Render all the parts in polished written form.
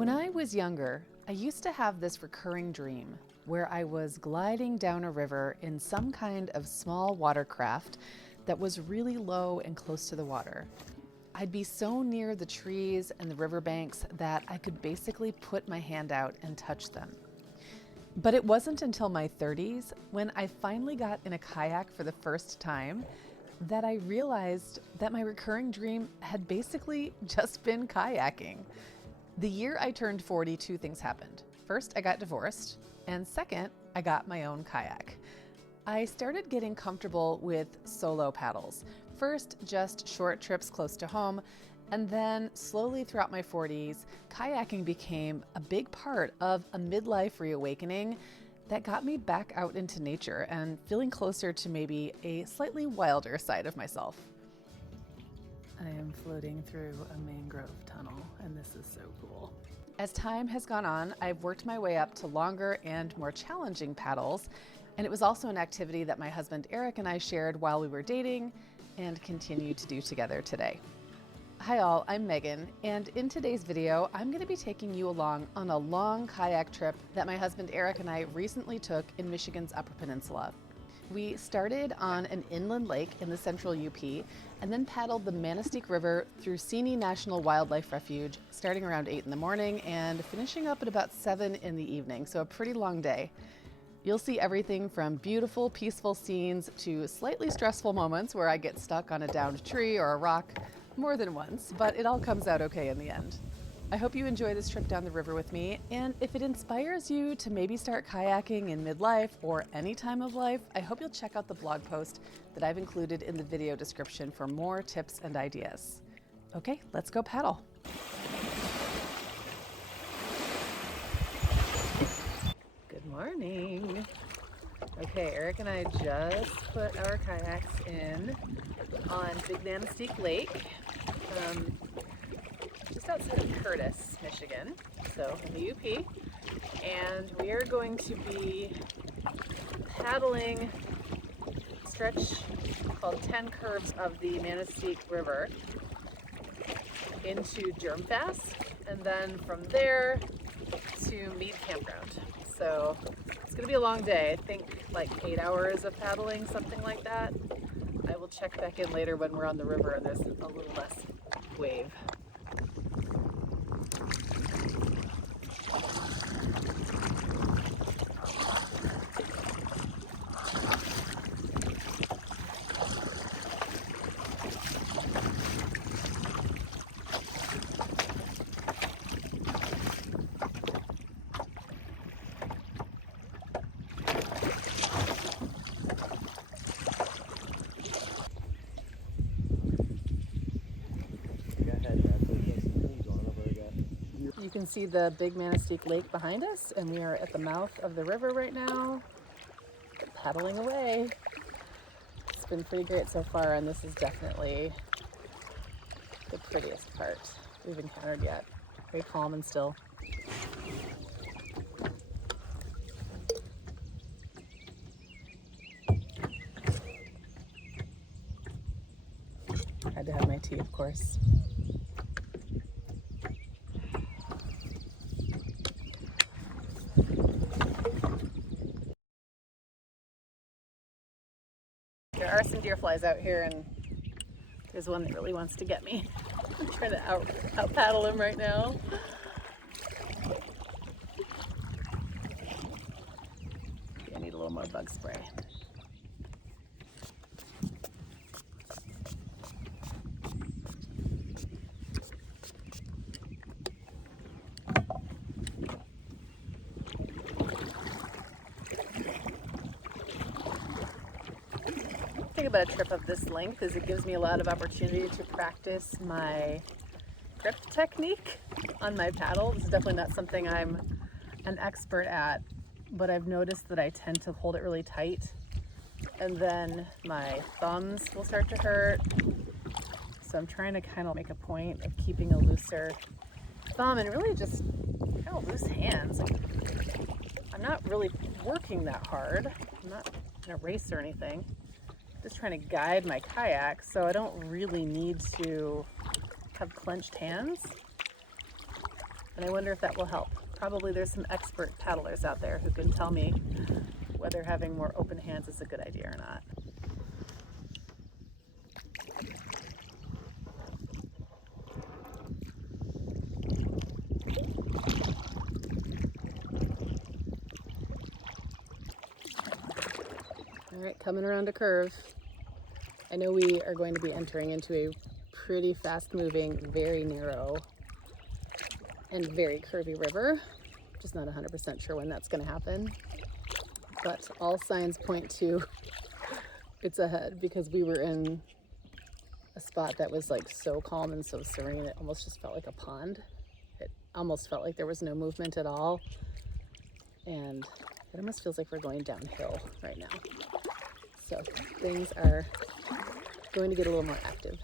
When I was younger, I used to have this recurring dream where I was gliding down a river in some kind of small watercraft that was really low and close to the water. I'd be so near the trees and the riverbanks that I could basically put my hand out and touch them. But it wasn't until my 30s, when I finally got in a kayak for the first time, that I realized that my recurring dream had basically just been kayaking. The year I turned 40, two things happened. First, I got divorced, and second, I got my own kayak. I started getting comfortable with solo paddles. First, just short trips close to home, and then slowly throughout my 40s, kayaking became a big part of a midlife reawakening that got me back out into nature and feeling closer to maybe a slightly wilder side of myself. I am floating through a mangrove tunnel, and this is so cool. As time has gone on, I've worked my way up to longer and more challenging paddles, and it was also an activity that my husband Eric and I shared while we were dating and continue to do together today. Hi all, I'm Megan, and in today's video, I'm going to be taking you along on a long kayak trip that my husband Eric and I recently took in Michigan's Upper Peninsula. We started on an inland lake in the central UP and then paddled the Manistique River through Seney National Wildlife Refuge, starting around 8 in the morning and finishing up at about 7 in the evening, so a pretty long day. You'll see everything from beautiful, peaceful scenes to slightly stressful moments where I get stuck on a downed tree or a rock more than once, but it all comes out okay in the end. I hope you enjoy this trip down the river with me, and if it inspires you to maybe start kayaking in midlife or any time of life, I hope you'll check out the blog post that I've included in the video description for more tips and ideas. Okay, let's go paddle. Good morning. Okay, Eric and I just put our kayaks in on Big Manistique Lake, just outside of Curtis, Michigan, so in the UP, and we are going to be paddling a stretch called 10 Curves of the Manistique River into Germfass, and then from there to Mead Campground. So it's going to be a long day. I think like 8 hours of paddling, something like that. I will check back in later when we're on the river and there's a little less wave. You can see the Big Manistique Lake behind us, and we are at the mouth of the river right now, paddling away. It's been pretty great so far, and this is definitely the prettiest part we've encountered yet. Very calm and still. Had to have my tea, of course. There are some deer flies out here, and there's one that really wants to get me. I'm trying to out paddle him right now. I need a little more bug spray. About a trip of this length is it gives me a lot of opportunity to practice my grip technique on my paddle. This is definitely not something I'm an expert at, but I've noticed that I tend to hold it really tight and then my thumbs will start to hurt. So I'm trying to kind of make a point of keeping a looser thumb and really just kind of loose hands. Like, I'm not really working that hard. I'm not in a race or anything. Just trying to guide my kayak, so I don't really need to have clenched hands. and I wonder if that will help. Probably there's some expert paddlers out there who can tell me whether having more open hands is a good idea or not. All right, coming around a curve. I know we are going to be entering into a pretty fast-moving, very narrow, and very curvy river. Just not 100% sure when that's going to happen. But all signs point to it's ahead, because we were in a spot that was like so calm and so serene, it almost just felt like a pond. It almost felt like there was no movement at all. And it almost feels like we're going downhill right now. So things are going to get a little more active.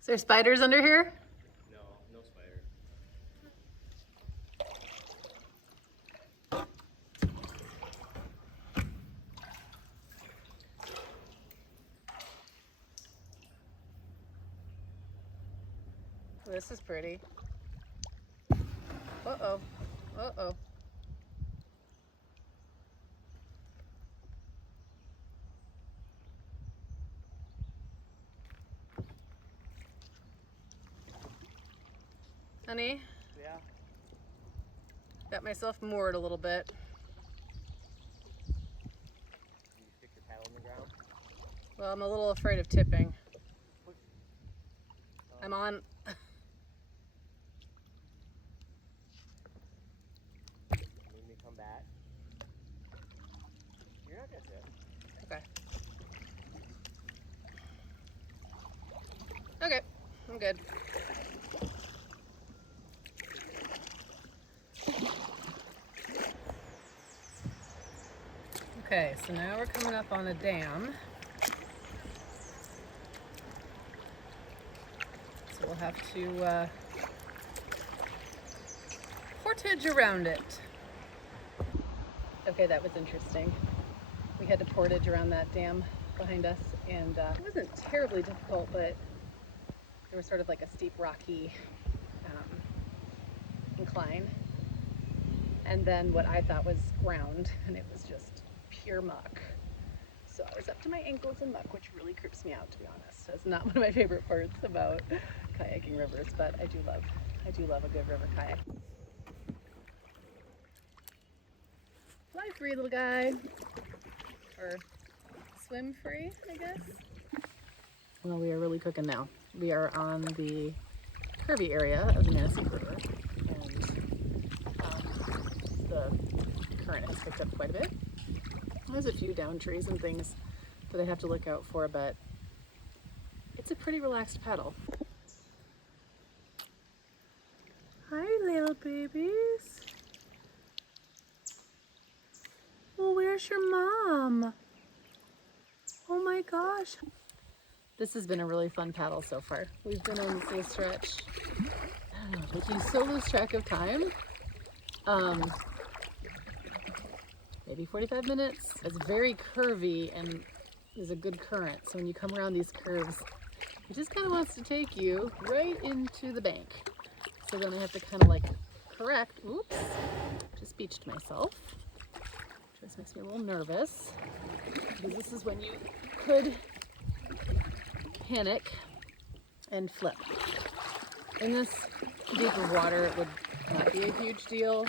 Is there spiders under here? No, no spider. This is pretty. Uh-oh. Uh-oh. Honey? Yeah. Got myself moored a little bit. You stick your paddle in the ground? Well, I'm a little afraid of tipping. I'm on. Need me to come back? You're not gonna tip. Okay. Okay, I'm good. Okay, so now we're coming up on a dam. So we'll have to portage around it. Okay, that was interesting. We had to portage around that dam behind us, and it wasn't terribly difficult, but there was sort of like a steep, rocky incline. And then what I thought was ground, and it was just pure muck. So I was up to my ankles in muck, which really creeps me out, to be honest. That's not one of my favorite parts about kayaking rivers, but I do love a good river kayak. Fly free, little guy. Or swim free, I guess. Well, we are really cooking now. We are on the curvy area of the Manistique River, and the current has picked up quite a bit. There's a few down trees and things that I have to look out for, but it's a pretty relaxed paddle. Hi, little babies. Well, where's your mom? Oh my gosh. This has been a really fun paddle so far. We've been on this little stretch. But you so lose track of time. Maybe 45 minutes. It's very curvy and there's a good current. So when you come around these curves, it just kind of wants to take you right into the bank. So then I have to kind of like correct. Oops, just beached myself. Just makes me a little nervous because this is when you could panic and flip. In this deeper water, it would not be a huge deal.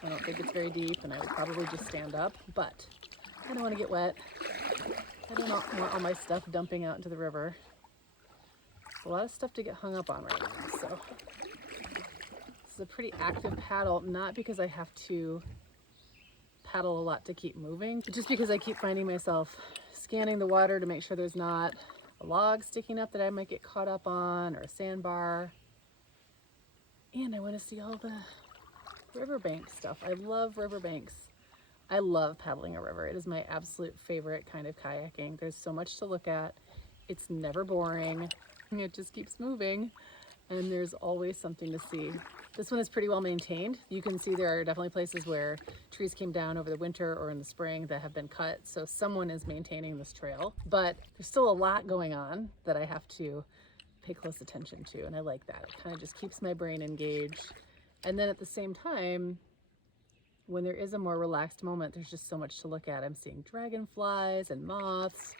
I don't think it's very deep, and I would probably just stand up, but I don't want to get wet. I don't want all my stuff dumping out into the river. It's a lot of stuff to get hung up on right now, so this is a pretty active paddle, not because I have to paddle a lot to keep moving, but just because I keep finding myself scanning the water to make sure there's not a log sticking up that I might get caught up on, or a sandbar. And I want to see all the riverbank stuff. I love riverbanks. I love paddling a river. It is my absolute favorite kind of kayaking. There's so much to look at. It's never boring. It just keeps moving, and there's always something to see. This one is pretty well maintained. You can see there are definitely places where trees came down over the winter or in the spring that have been cut, so someone is maintaining this trail. But there's still a lot going on that I have to pay close attention to, and I like that. It kind of just keeps my brain engaged. And then at the same time, when there is a more relaxed moment, there's just so much to look at. I'm seeing dragonflies and moths,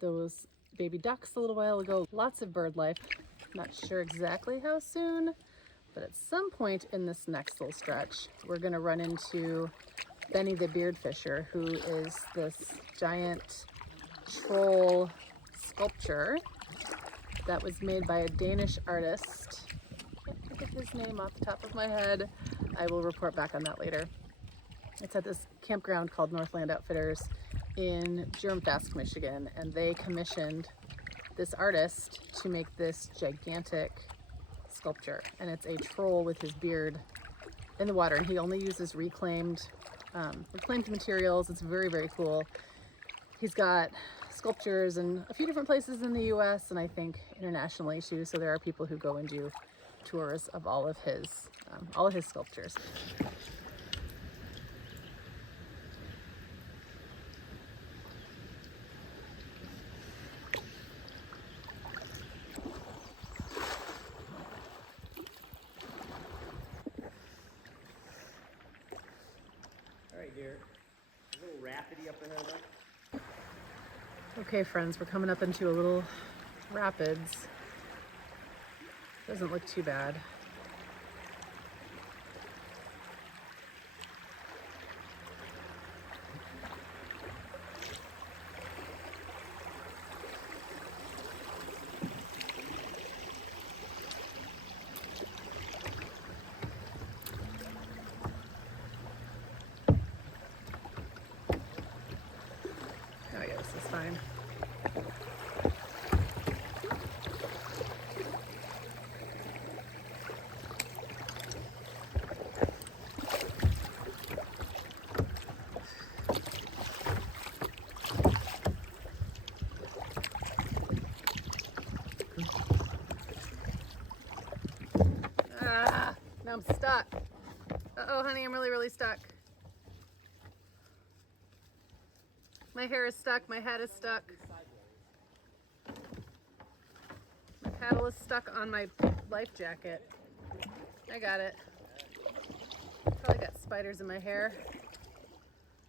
those baby ducks a little while ago, lots of bird life. Not sure exactly how soon, but at some point in this next little stretch, we're gonna run into Benny the Beardfisher, who is this giant troll sculpture that was made by a Danish artist. I can't think of his name off the top of my head. I will report back on that later. It's at this campground called Northland Outfitters in Germfast, Michigan, and they commissioned this artist to make this gigantic sculpture, and it's a troll with his beard in the water, and he only uses reclaimed materials. It's very, very cool. He's got sculptures in a few different places in the US and I think internationally too, so there are people who go and do tours of all of his sculptures. Deer. A little rapidy up ahead of us. Okay friends, we're coming up into a little rapids. Doesn't look too bad. Oh yeah, this is fine. Now I'm stuck. Uh-oh, honey, I'm really, really stuck. My hair is stuck, my hat is stuck. My paddle is stuck on my life jacket. I got it. Probably got spiders in my hair.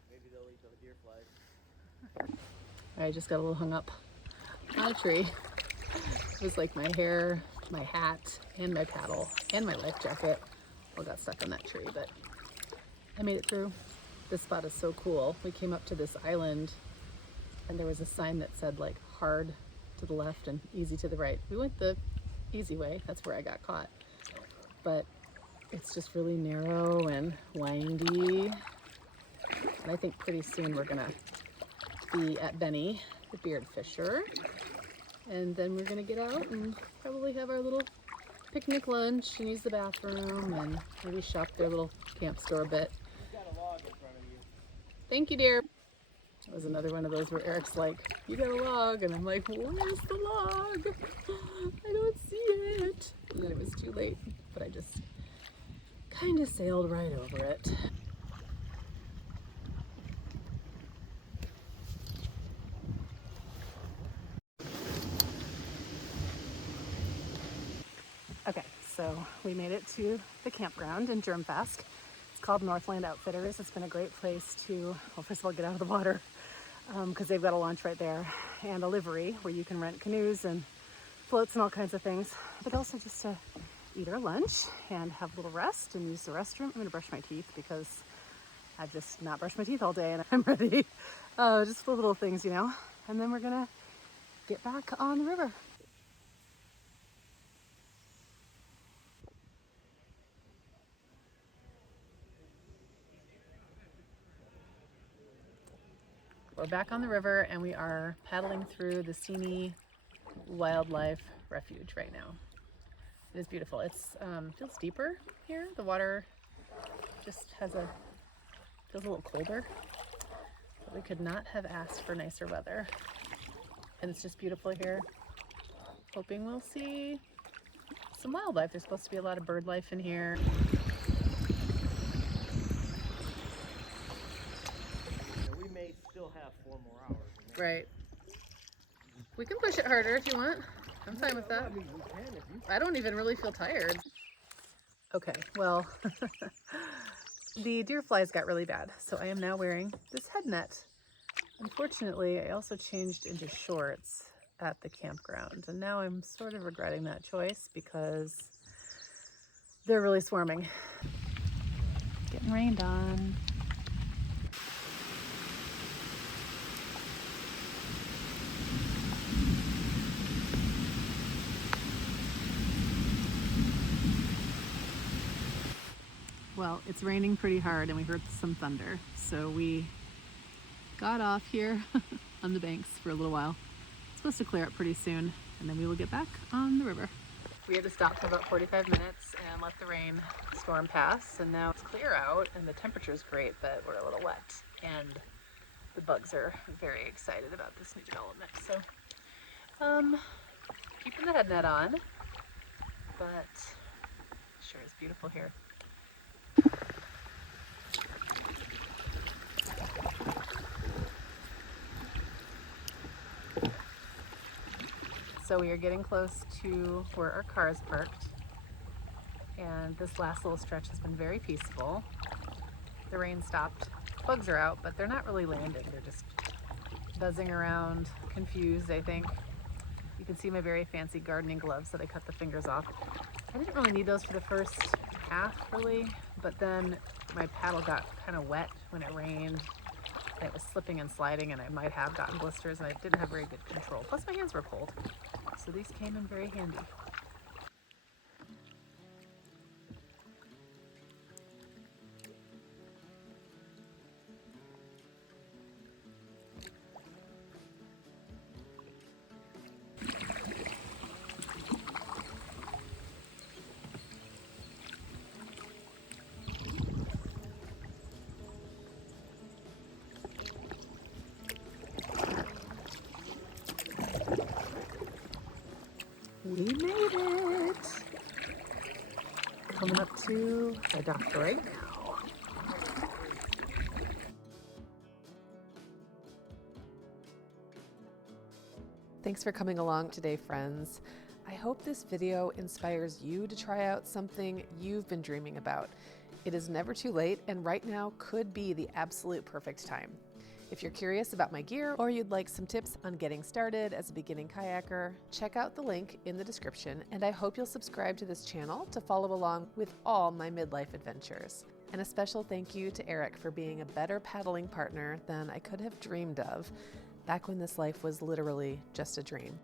Maybe they'll eat the deer flies. I just got a little hung up on a tree. It was like my hair, my hat, and my paddle, and my life jacket all got stuck on that tree, but I made it through. This spot is so cool. We came up to this island and there was a sign that said like hard to the left and easy to the right. We went the easy way. That's where I got caught. But it's just really narrow and windy. And I think pretty soon we're gonna be at Benny the Beardfisher. And then we're gonna get out and probably have our little picnic lunch and use the bathroom and maybe shop their little camp store a bit. You've got a log in front of you. Thank you, dear. It was another one of those where Eric's like, you got a log, and I'm like, where's the log? I don't see it. And then it was too late, but I just kind of sailed right over it. Okay, so we made it to the campground in Germfast. It's called Northland Outfitters. It's been a great place to, well, first of all, get out of the water because they've got a launch right there and a livery where you can rent canoes and floats and all kinds of things, but also just to eat our lunch and have a little rest and use the restroom. I'm gonna brush my teeth because I've just not brushed my teeth all day and I'm ready. Just the little things, you know, and then we're gonna get back on the river. We're back on the river and we are paddling through the Seney Wildlife Refuge right now. It is beautiful. It's feels deeper here. The water just feels a little colder. But we could not have asked for nicer weather. And it's just beautiful here. Hoping we'll see some wildlife. There's supposed to be a lot of bird life in here. We may still have 4 more hours. Right. We can push it harder if you want. I'm fine with that. I mean, we can if you. I don't even really feel tired. Okay, well, the deer flies got really bad, so I am now wearing this head net. Unfortunately, I also changed into shorts at the campground, and now I'm sort of regretting that choice because they're really swarming. Getting rained on. Well, it's raining pretty hard and we heard some thunder, so we got off here on the banks for a little while. It's supposed to clear up pretty soon, and then we will get back on the river. We had to stop for about 45 minutes and let the rain storm pass, and now it's clear out and the temperature's great, but we're a little wet, and the bugs are very excited about this new development. So, keeping the head net on, but sure is beautiful here. So we are getting close to where our car is parked, and this last little stretch has been very peaceful. The rain stopped, bugs are out, but they're not really landing. They're just buzzing around, confused, I think. You can see my very fancy gardening gloves that I cut the fingers off. I didn't really need those for the first half, really, but then my paddle got kind of wet when it rained. It was slipping and sliding, and I might have gotten blisters, and I didn't have very good control. Plus my hands were cold, so these came in very handy. We made it! Coming up to the dock right now. Thanks for coming along today, friends. I hope this video inspires you to try out something you've been dreaming about. It is never too late, and right now could be the absolute perfect time. If you're curious about my gear or you'd like some tips on getting started as a beginning kayaker, check out the link in the description, and I hope you'll subscribe to this channel to follow along with all my midlife adventures. And a special thank you to Eric for being a better paddling partner than I could have dreamed of back when this life was literally just a dream.